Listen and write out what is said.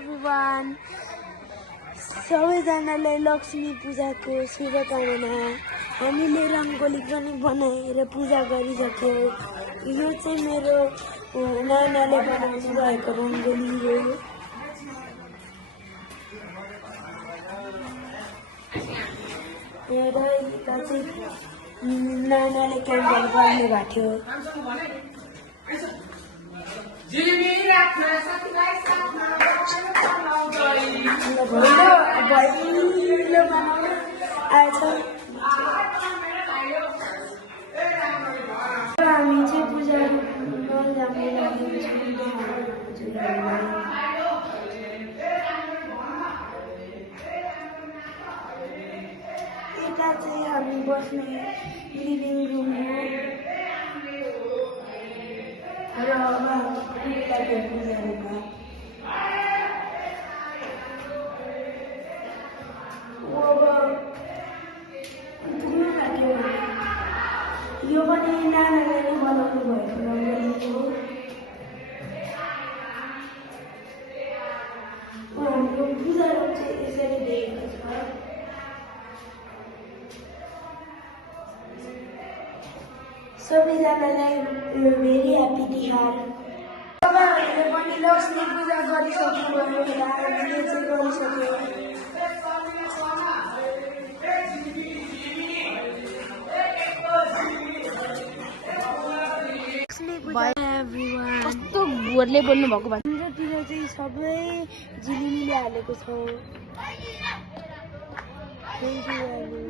everyone. सबैजनालाई लक्ष्मी पूजाको शुभकामना। हामीले रङ्गोली पनि बनाएर पूजा गरिसक्यौँ। यो चाहिँ मेरो नानाले बनाउनु भएको रङ्गोली हो। र यता चाहिँ नानाले क्यान्डल बाल्नु भएको थियो। भैलो बनाउन आएछ। हामी चाहिँ पूजा जाने लागेको छौँ। यता चाहिँ हामी बस्ने लिभिङ रुम हो र यो पनि नानाले बनाउनु भएको रङ्गोली हो। हाम्रो पूजा रूम चाहिँ यसरी दिएको छ। सबैजनालाई भेरी ह्याप्पी तिहार। तपाईँहरूले पनि लक्ष्मी पूजा गरिसक्नुभयो होला, हामीले चाहिँ गरिसक्यौँ। कस्तो घोरले बोल्नु भएको भन्छ। हाम्रोतिर चाहिँ सबै झिलिमिली हालेको छौँ। Thank you.